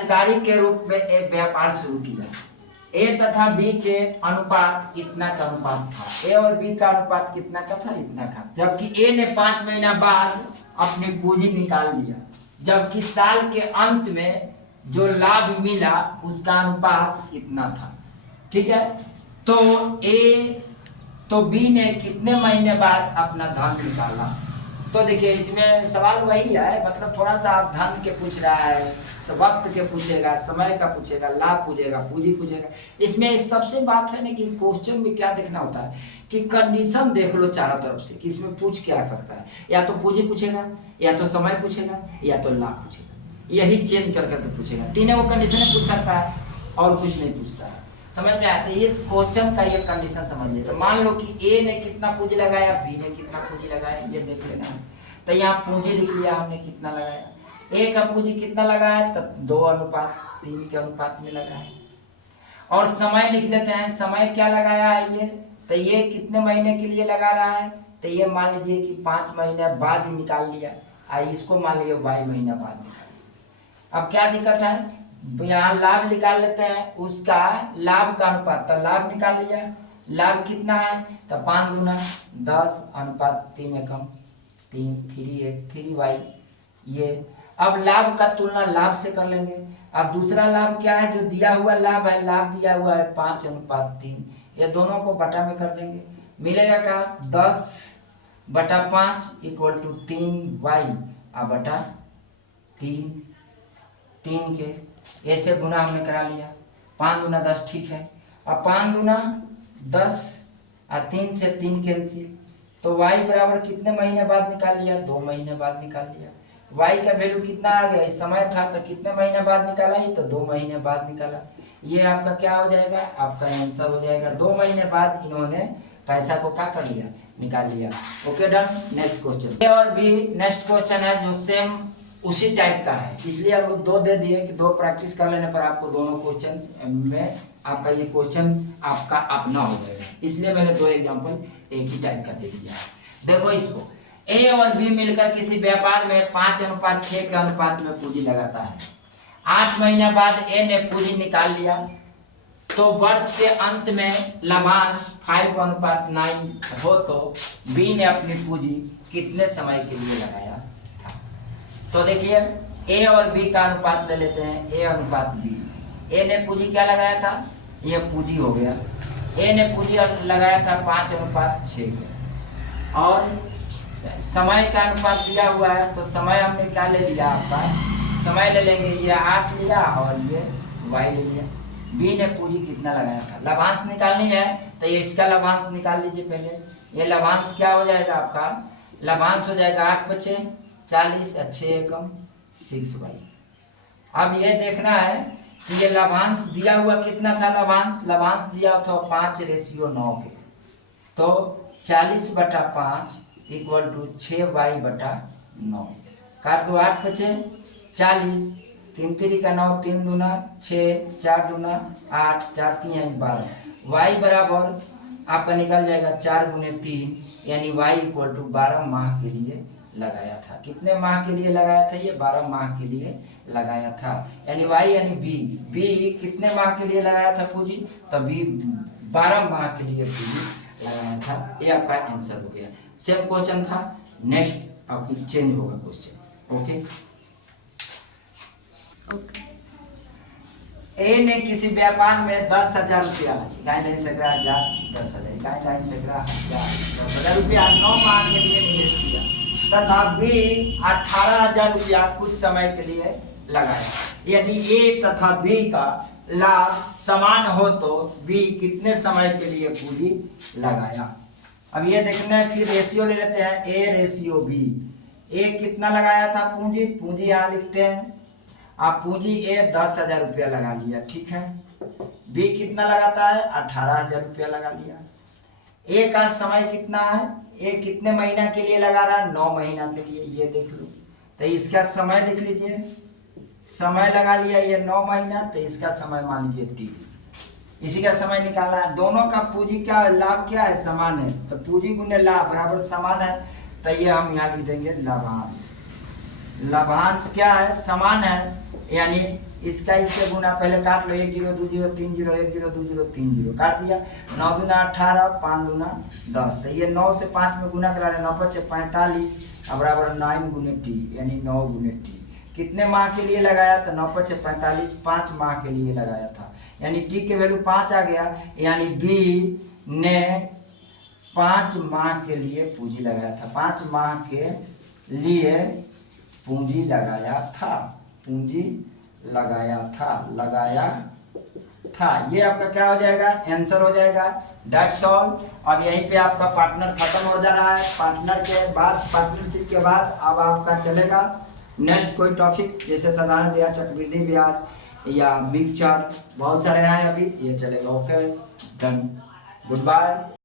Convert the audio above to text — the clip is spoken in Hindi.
साझेदारी के रूप में एक व्यापार शुरू किया। ए तथा बी के अनुपात इतना का अनुपात था। ए और बी का अनुपात कितना का था? इतना का। जबकि ए ने 5 महीना बाद अपनी पूंजी निकाल लिया, जबकि साल के अंत में जो लाभ मिला उसका अनुपात इतना था। ठीक है, तो बी ने कितने महीने बाद अपना धन निकाला? तो देखिए इसमें सवाल वही है, मतलब थोड़ा सा आप धन के पूछ रहा है, वक्त के पूछेगा, समय का पूछेगा, लाभ पूछेगा, पूंजी पूछेगा। इसमें सबसे बात है ना कि क्वेश्चन में क्या देखना होता है कि कंडीशन देख लो चारों तरफ से कि इसमें पूछ क्या सकता है। या तो पूंजी पूछेगा, या तो समय पूछेगा, या तो लाभ पूछेगा। यही चेंज कर करके पूछेगा। तीनों कंडीशन पूछ सकता है और कुछ नहीं पूछता है। समझ में आता है? इस क्वेश्चन का ये कंडीशन समझ लेते। मान लो कि ए ने कितना पूंजी लगाया, बी ने कितना पूंजी लगाया, ये देख लेना। तो यहाँ पूंजी लिख लिया हमने कितना लगाया। ए का पूंजी कितना लगाया? तब 2:3 के अनुपात में लगाया। और समय लिख लेते हैं, समय क्या लगाया है ये? तो ये कितने महीने के लिए लगा रहा है? तो ये मान लीजिए कि 5 महीने बाद ही निकाल लिया। इसको मान लीजिए 22 महीना बाद निकाल लिया। अब क्या दिक्कत है? यहाँ लाभ निकाल लेते हैं, उसका लाभ का अनुपात, तो लाभ निकाल लिया। लाभ कितना है? तो 5 गुना 10 अनुपात 3 एकम 3 वाई। ये अब लाभ का तुलना लाभ से कर लेंगे। अब दूसरा लाभ क्या है? जो दिया हुआ लाभ है, लाभ दिया हुआ है 5:3। ये दोनों को बटा में कर देंगे, मिलेगा क्या? 10/5 = 3y बटा 3 के ऐसे गुना हमने करा लिया। 5 गुना 10 ठीक है। अब 5 गुना 10 और 3 से 3 कैंसिल, तो y बराबर कितने महीने बाद निकाल लिया? 2 महीने बाद निकाल लिया। y का वैल्यू कितना आ गया? इस समय था तो कितने महीने बाद निकाला? ही तो 2 महीने बाद निकाला। ये आपका क्या हो जाएगा? आपका आंसर हो जाएगा 2 महीने बाद इन्होंने पैसा को क्या कर लिया? निकाल लिया। Okay done. Next question. A और बी नेक्स्ट क्वेश्चन है जो सेम उसी टाइप का है, इसलिए आप लोग 2 दे दिए कि 2 प्रैक्टिस कर लेने पर आपको दोनों क्वेश्चन में आपका ये क्वेश्चन आपका अपना हो जाएगा। इसलिए मैंने 2 एग्जांपल एक ही टाइप का दे दिया। देखो इसको, ए और बी मिलकर किसी व्यापार में 5:6 के अनुपात में पूंजी लगाता है। 8 महीने बाद ए ने पूंजी निकाल लिया, तो वर्ष के अंत में लाभांश 5:9 हो तो बी ने अपनी पूंजी कितने समय के लिए लगाया था? तो देखिए ए और बी का अनुपात ले लेते हैं, ए अनुपात बी। ए ने पूंजी क्या लगाया था? ये पूंजी हो गया। ए ने पूंजी लगाया था 5:6 के, और समय का अनुपात दिया हुआ है, तो समय हमने क्या ले लिया? आपका समय ले लेंगे, ये 8 लिया और ये y ले लिया। बी ने पूंजी कितना लगाया था? लाभांश निकालनी है, तो ये इसका लाभांश निकाल लीजिए पहले। ये लाभांश क्या हो जाएगा? आपका लाभांश हो जाएगा 8×5 = 40 और 6 एकम 6y। अब ये देखना है कि ये लाभांश दिया हुआ कितना था? लाभांश दिया था 5:9 के, तो 40/5 = 6y/9। काट दो, 8×5 = 40, 3 3 का 9, 3 दूना 6, 4 दूना 8, 4 3 12। y बराबर आपका निकल जाएगा 4 × 3, यानी y = 12 माह के लिए लगाया था। कितने माह के लिए लगाया था? ये 12 माह के लिए लगाया था। यानी y यानी बी कितने माह के लिए लगाया था पूंजी? तो बी 12 माह के लिए पूंजी लगाया था। ये आपका आंसर हो गया। सेम क्वेश्चन था, नेक्स्ट आपकी चेंज होगा क्वेश्चन। ओके। ए ने किसी व्यापार में 10,000 रुपया, गाय दही सैकड़ा 1000, 10,000, गाय दही सैकड़ा 10,000 रुपया 9 माह के लिए निवेश किया, तथा बी 18,000 रुपया कुछ समय के लिए लगाया। यदि ए तथा बी का लाभ समान हो तो बी कितने समय के लिए पूंजी लगाया? अब ये देखना है, फिर रेशियो ले लेते हैं, A/B। ए कितना लगाया था पूंजी यहाँ लिखते हैं। आप पूंजी ए 10,000 रुपया लगा लिया, ठीक है। बी कितना लगाता है? 18,000 रुपया लगा लिया। ए का समय कितना है? ए कितने महीना के लिए लगा रहा है? 9 महीना के लिए, ये देख लो। तो इसका समय लिख लीजिए, समय लगा लिया ये 9 महीना, तो इसका समय मान लीजिए T। इसी का समय निकालना है। दोनों का पूंजी क्या है? लाभ क्या है? समान है, तो पूंजी गुने लाभ बराबर समान है, तो ये हम यहाँ लिख देंगे लाभांश। लाभांश क्या है? समान है, यानी इसका इससे गुना, पहले काट लो, 1 0 2 0 3 0 1 0 2 0 3 0 काट दिया। 9 दूना 18, 5 दूना 10, तो ये 9 से 5 में गुना करा रहे, 9 5 45 बराबर 9 गुने टी, यानी 9 गुने टी। कितने माह के लिए लगाया? तो 9 5 45, 5 माह के लिए लगाया था, यानी टी के वैल्यू 5 आ गया, यानी बी ने 5 माह के लिए पूंजी लगाया था, 5 माह के लिए पूंजी लगाया था, पूंजी लगाया था। ये आपका क्या हो जाएगा? आंसर हो जाएगा। That's all. अब यहीं पे आपका पार्टनर खत्म हो जा रहा है। पार्टनर के बाद, पार्टनरशिप के बाद अब आपका चलेगा नेक्स्ट कोई टॉपिक, जैसे साधारण ब्याज, चक्रवृद्धि ब्याज या मिक्सचर, बहुत सारे हैं अभी, ये चलेगा। Okay, done, good bye.